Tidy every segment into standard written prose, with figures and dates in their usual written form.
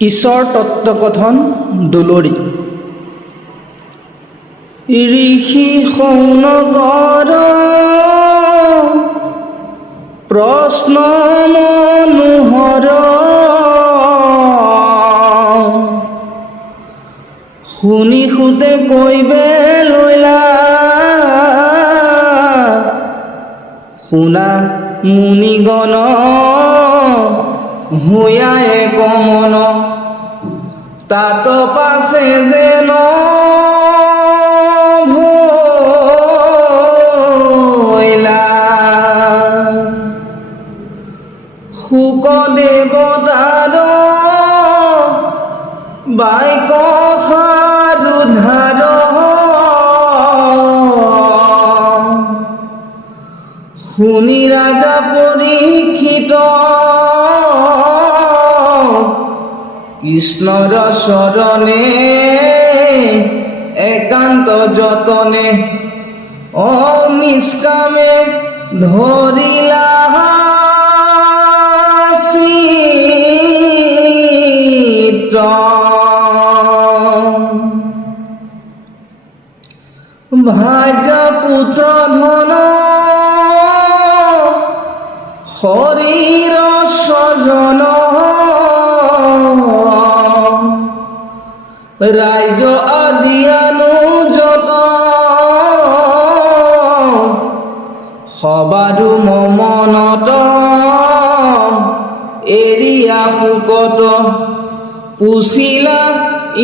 ঈশ্বৰ তত্ত্বকথন দুলৰি। ঋষি শৌনকৰ প্ৰশ্ন মনোহৰ, শুনি সুতে কৈবে লৈলা, শুনা মুনিগণ হুয়ায়ে কমন। তাত পাছে যেন ভৈলা, শুকদেৱতাৰ বাক্য সাৰোধাৰ, শুনি ৰাজা পৰীক্ষিত কৃষ্ণৰ চৰণে একান্ত যতনে, নিষ্কামে ধৰিলা চিত্ত। ভাজ পুত্ৰ ধন শৰীৰ স্বজন, ৰাইজ আদিয়ানুযত সবাদু মমনত, এৰিয়া শুকত পুছিলা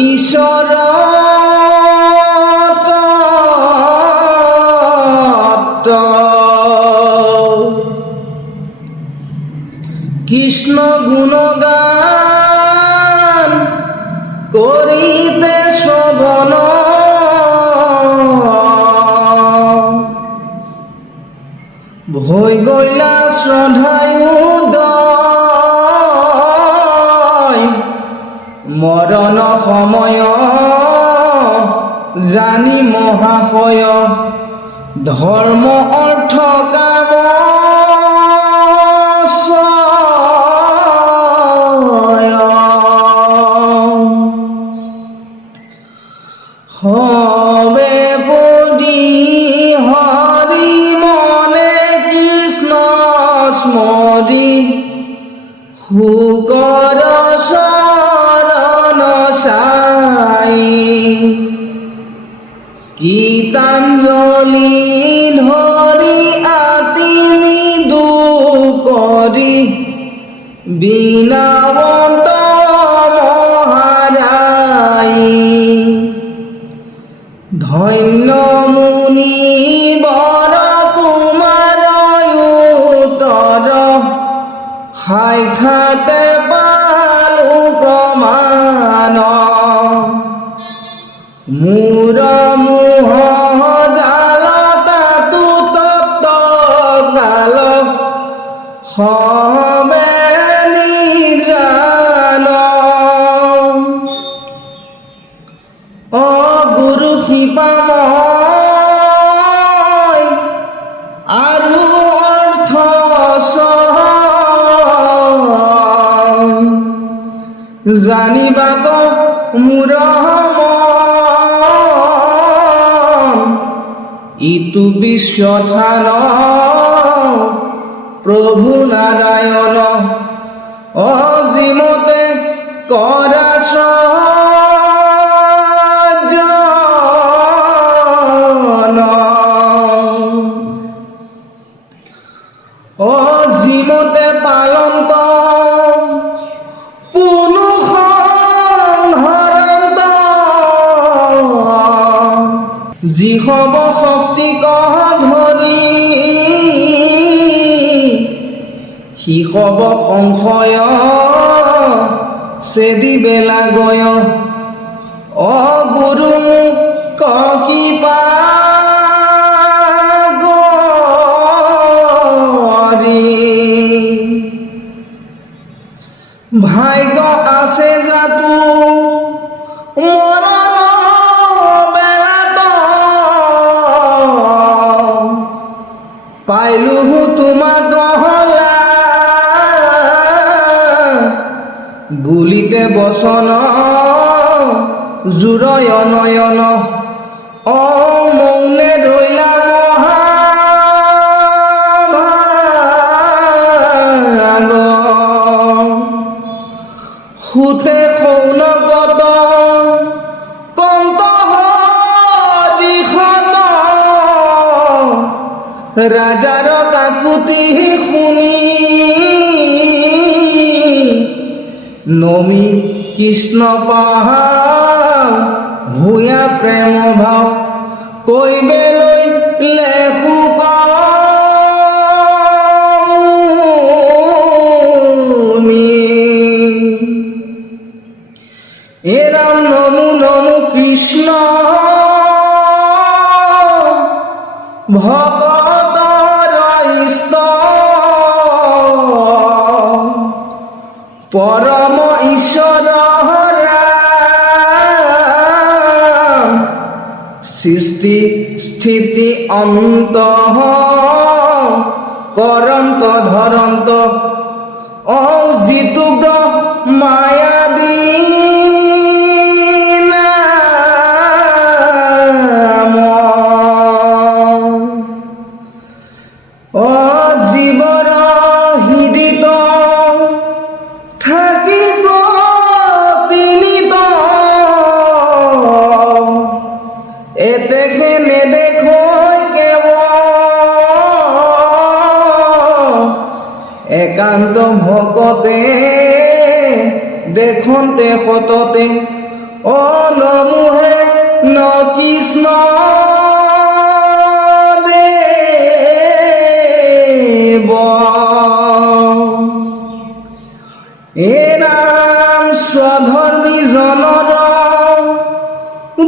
ঈশ্বৰ কৃষ্ণ গুণগান কৰিতে শ্ৰৱণ, ভৈ গইলা শ্ৰদ্ধায়োদয়, মৰণ সময় জানি মহাশয়, ধৰ্ম অৰ্থ কাম হবে বদি হৰি মনে কৃষ্ণ স্মৰি, শুকৰ চৰণ চাই, গীতাঞ্জলি ধৰি আতি মৃদু কৰি, বীণাৱন্ত মহাৰাই, ধন্য মুনি বৰ তোমাৰ উত্তৰ, সাক্ষাতে পালো প্ৰমাণ, মূৰ মোহ জাল তাতো তত্ত্ব কাল, সবে নিজান। গুৰু কৃপাময় আৰু অৰ্থ জানিবাক মোৰ মন, ইটো বিশ্বথান প্ৰভু নাৰায়ণ, যিমতে কৰা যিমতে পালন্ত পুনুষ হৰন্ত, যি হব শক্তি কহ ধৰি, সি হব সংশয় চেদি বেলা গয়, গুৰু মোক কৃপা ভাগ্য আছে যাতো মৰণ বেলাত, পাইলোহো তোমাক গহলা, বুলিতে বচন জুৰয় নয়ন মৌনে ধৰিলা মহাভাগ সুতে সৌনগত কন্ত দিশত ৰাজাৰ কাকুতি শুনি নমি কৃষ্ণ পাহাৰ ভূঞা প্ৰেম ভাৱ কৈবেলৈ লেখো এ ৰাম নমো নমো কৃষ্ণ ভকতৰ ইষ্ট পৰম ঈশ্বৰ ৰাম সৃষ্টি স্থিতি অন্ত কৰন্ত ধৰন্ত যিটো মায়াবী নাম জীৱৰ হৃদিত থাকি প্ৰতিনিত এতেকে নেদেখো একান্ত ভকতে দেখন্তে সততে নমোহে ন কৃষ্ণ দেৱ এ নাম স্বধৰ্মী জনৰ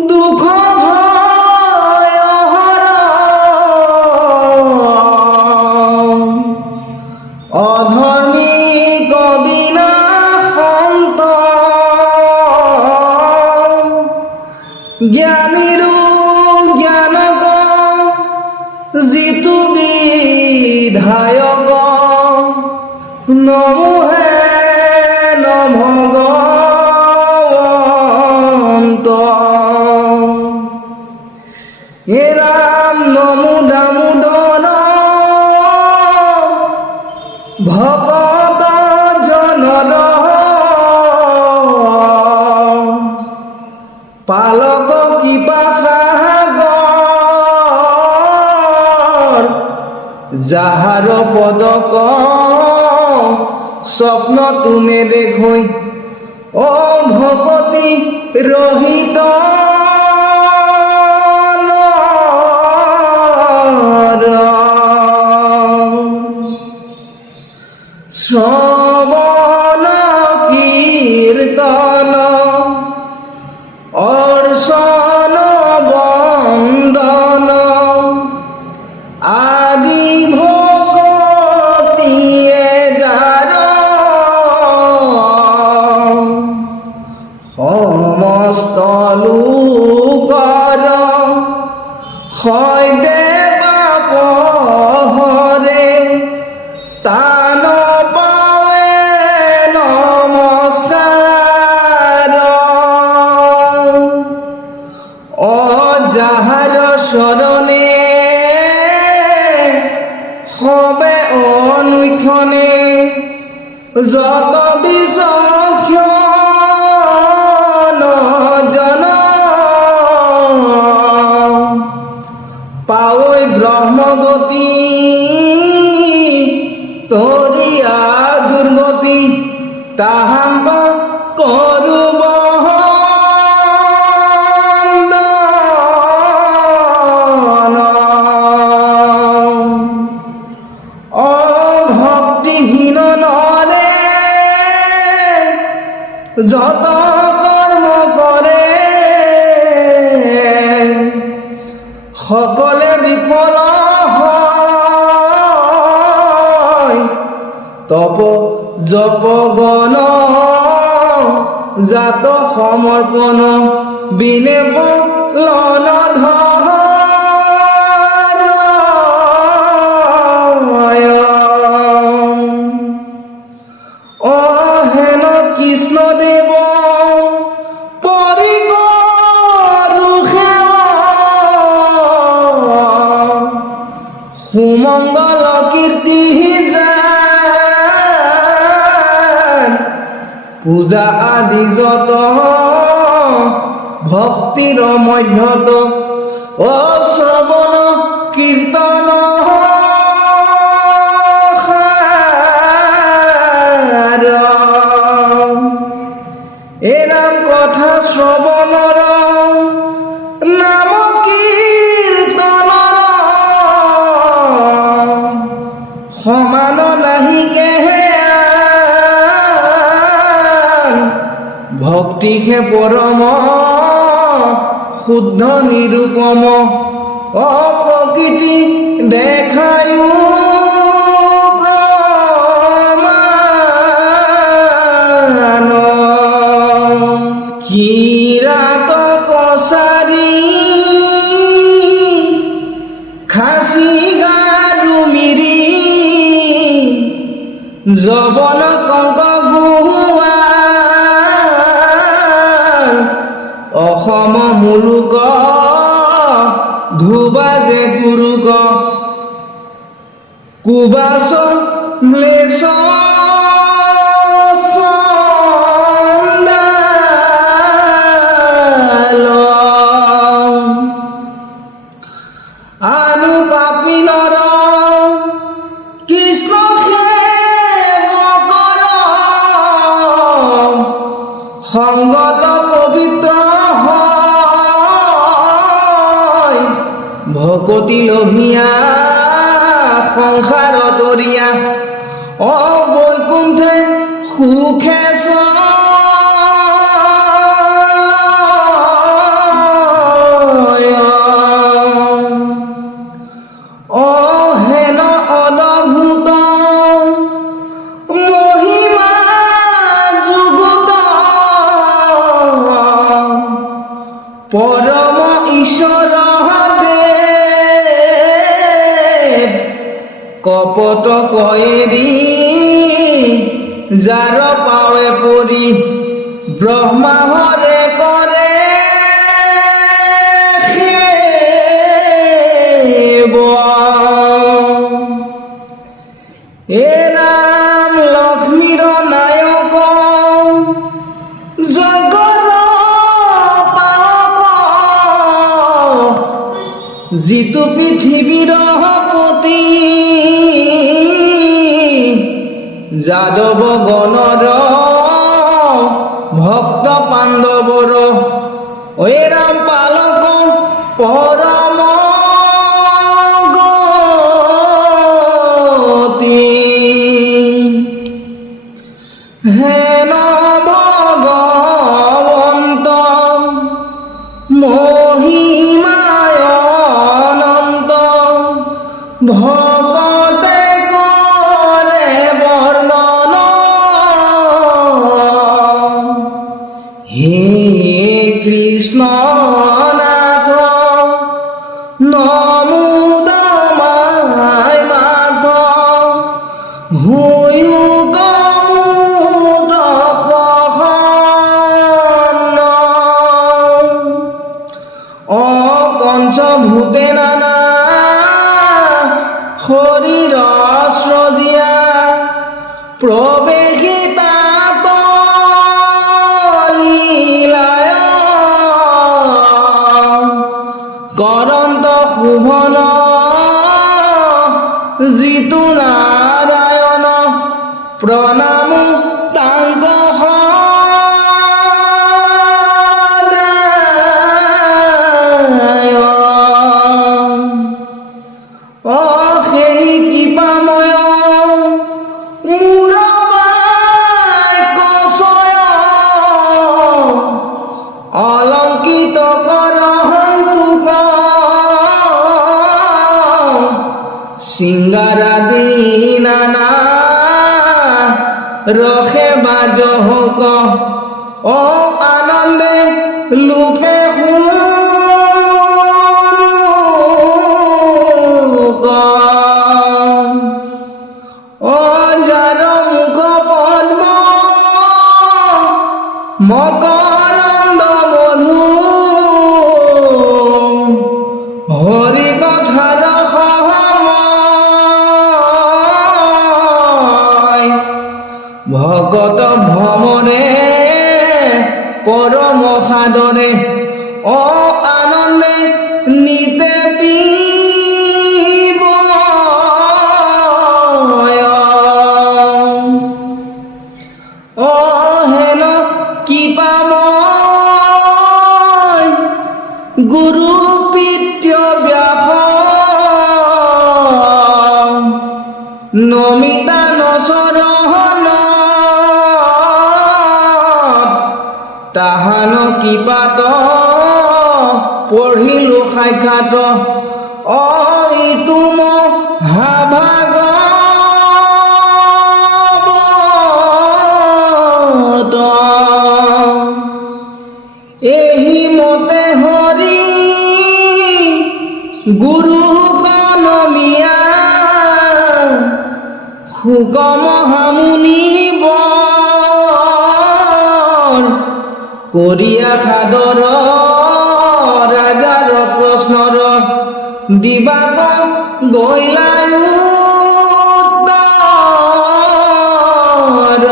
দুখ ভয় অধৰ্মী কবিনা সন্ত জ্ঞানীৰো জ্ঞানক যিটো বিধায়ক নমোহে ভগৱন্ত হে ৰাম নমো দামোদৰ ভকত জনদ পালক কৃপা সাগৰ যাহাৰ পদক স্বপ্নতো নেদেখৈ ভকতি ৰহিত শ্ৰৱণ কীৰ্তন অৰ্চন বন্দন আদি ভকতিয়ে যাৰ সমস্ত লোকৰ সৈতে পাপহৰে তান পাৱে নমস্কাৰ যাহাৰ চৰণে সবে অনুক্ষণে যত বিচক্ষণ জন পাৱৈ ব্ৰহ্মগতি তৰিয়া দুৰ্গতি তাহাঙ্ক কৰো বন্দন ভক্তিহীন নৰে যত কৰ্ম কৰে সকলে বিফল হয় তপ জপ গণ জাত সমৰ্পণ বিনে লন হেন কৃষ্ণ দেৱ মঙ্গল কীর্তি যার পূজা আদি যত ভক্তির মধ্যত ও শ্রবণ কীর্তন এরাম কথা শ্রবণর নাম কীর্তনর সমান নাহি কেহে ভক্তি হে পরম শুদ্ধ নিরূপম অপ্রকৃতি দেখায়ু প্রমাণ কিরাত কছাৰী খাচী গাৰু মিৰি যবন কংক গুৱা অসম মুলুক ধুবা যে তুৰুক কুবাচ ম্লেচ্ছ চণ্ডাল আনু পাপী নৰ কৃষ্ণ সেৱকৰ সংগত পবিত্ৰ হয় ভকতি লভিয়া সংসাৰ তৰিয়া অবৈকুণ্ঠে সুখে অহেন অদ্ভুত মহিমা যুগুত পৰম ঈশ্বৰ দেৱ কপট কয়েৰি যাৰ পাৱে পৰি ব্ৰহ্মা হৰে কৰে সেৱ এ নাম লক্ষ্মীৰ নায়ক জগৰ পালক যিটো পৃথিৱীৰ পতি যাদৱ গণৰ ভক্ত পাণ্ডৱৰ ঐ ৰাম পালক পৰম গতি হেন ভগৱন্ত মহিমায় অনন্ত ভকতে কৰে বৰ্ণন হে কৃষ্ণ নাথ নমোদমায় মাধ হুয়ু কমুদ প্ৰসন্ন অপঞ্চভূতে নানা শৰীৰ সৃজিয়া প্ৰৱেশিতা লীলায় কৰন্ত শোভন যিটো নাৰায়ণ প্ৰণাম তাংক সদায় সেই কৃপাময় মোৰ কচয় অলংকিত কৰ হন্তুক সিংগাৰাদি নানা ৰসে বাজহক অ আনন্দে লোকে শুনুক অ যাৰ মুখ পদ্ম মকৰন্দ মধু হৰি কথাৰ সহম পৰম সাদৰে আনন্দে নিতে পিব হেন কৃপাময় গুৰু পিতৃ ব্যাস নমিতা নচৰণ তাহান কৃপাত পঢ়িলো সাক্ষাৎ ইটো মহাভাগৱত এহি মতে হৰি গুৰু কলমিয়া শুক মহামুনি বৰ কৰিয়া সাদৰ ৰাজাৰ প্ৰশ্নৰ দিবাক গৈলা উত্তৰ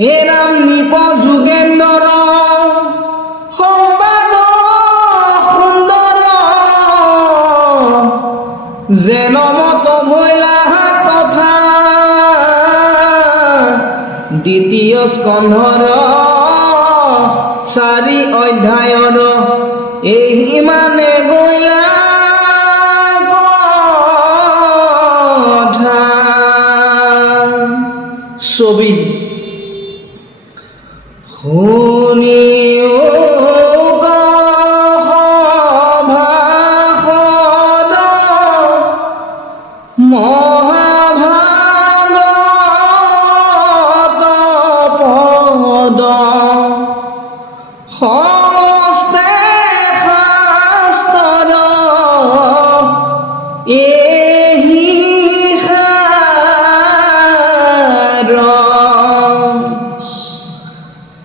হে ৰাম নিপ যোগেন্দ্ৰ সংবাদ সুন্দৰ যেন মত ভৈলা তথা দ্বিতীয় স্কন্ধৰ 4 অধ্যায়ৰ এই মানে গৈলা কথা ছবি শুনি সভাসদ মহাভাগৱত পদ সমস্তে শাস্ত্ৰ এহি সাৰ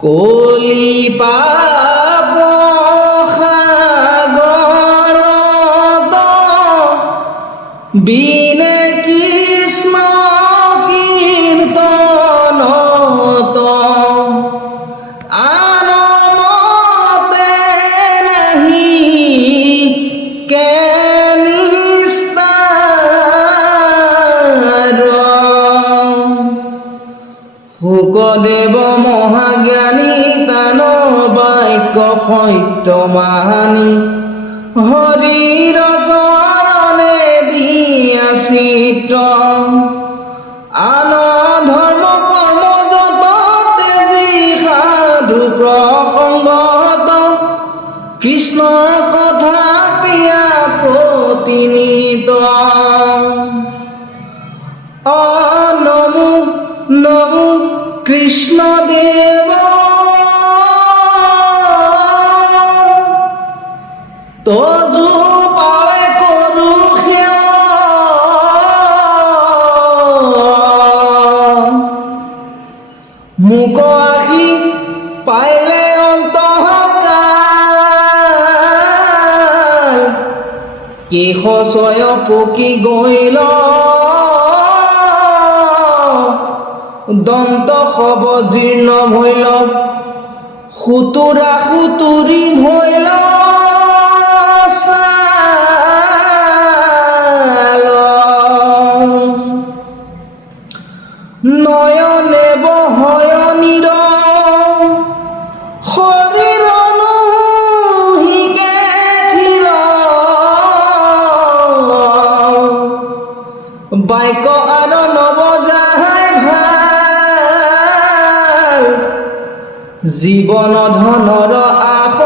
কলি পাপ সাগৰত বিনে কৃষ্ণ কীৰ্তনত আনমতে নাহি কেনিস্তাৰ শুকদেৱ মহাজ্ঞানী তান বাক্য সত্য মানি হৰিৰ চৰণে দিয়া চিত্ৰ আন ধৰ্ম কৰ্ম যত তেজি সাধু প্ৰসংগত কৃষ্ণ কথা পিয়া প্ৰতিনিত নমো নমো কৃষ্ণ দেৱ তজু পাৱে কৰো মোক আহি পাইলে অন্তঃকাল কেশ ছয় পকি গৈল দন্ত সব জীৰ্ণ ভৈল সুতুৰা সুতুৰি ভৈল নয়নে বহয়নিৰ শৰীৰনো হিকে থিৰ বাক্য আৰু নবজাহাই ভাল জীৱন ধনৰ আশ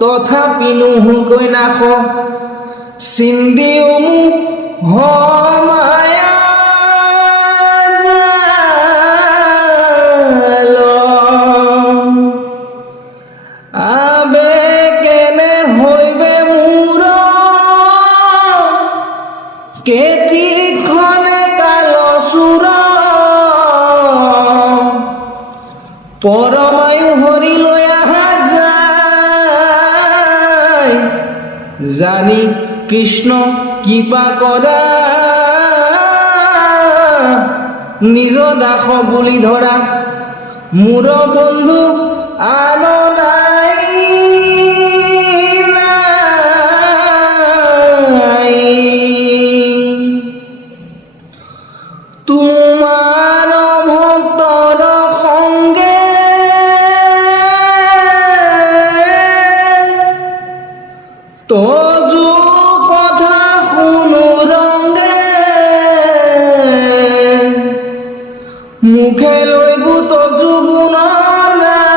তথাপি নুহুকৈ নাশ চিন্দিও মোক মায়া জাল আবে কেনে হইবে মোৰ কেতিখনে কাল চুৰ পৰমায়ু হৰি লৈ আহা যায় জানি কৃষ্ণ কৃপা কৰা নিজ দাস বুলি ধৰা মোৰ বন্ধু আন নাই নাই। তোমাৰ ভক্তৰ সংগে তজু কথা শুনো ৰংগে, মুখে লৈব তজু গুণৰ নাম।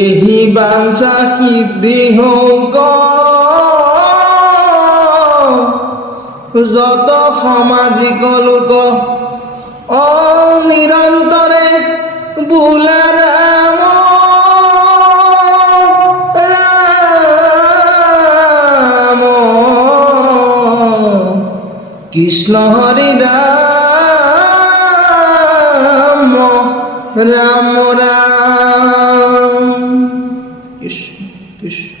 এহি বাঞ্ছা সিদ্ধি হৌক যত সামাজিক লোক নিৰন্তৰে বোলা ৰাম ৰাম। কৃষ্ণ হৰি ৰাম ৰাম ৰাম।